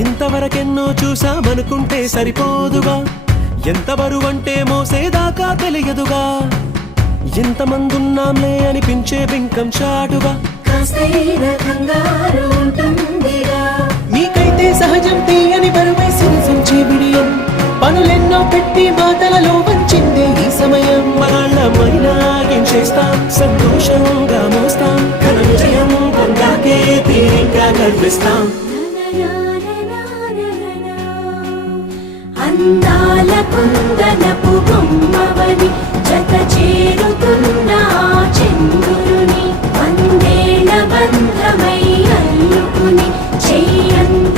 ఇంతవరకెన్నో చూసామనుకుంటే సరిపోదుగా, ఎంత బరువంటే మోసేదాకా తెలియదుగా. ఎంతమందున్నాంలే అనిపించే బింకం చాటుగా మీకైతే సహజం తీయని బరువై సిరిసంచే బిడియం. పనులెన్నో పెట్టి మాటలలో వంచిందే ఈ సమయం. మనాళ్ళమైనా చేస్తాం, సంతోషంగా మోస్తాం, ఘన విజయం పొందాకే తీరిగ్గా కనిపిస్తాం. అందాల కుందనపు బొమ్మవని జత చేరుతున్న చంద్రుని వందేళ్ల బంధమై అల్లుకుని చెయ్యందుకోవటేమో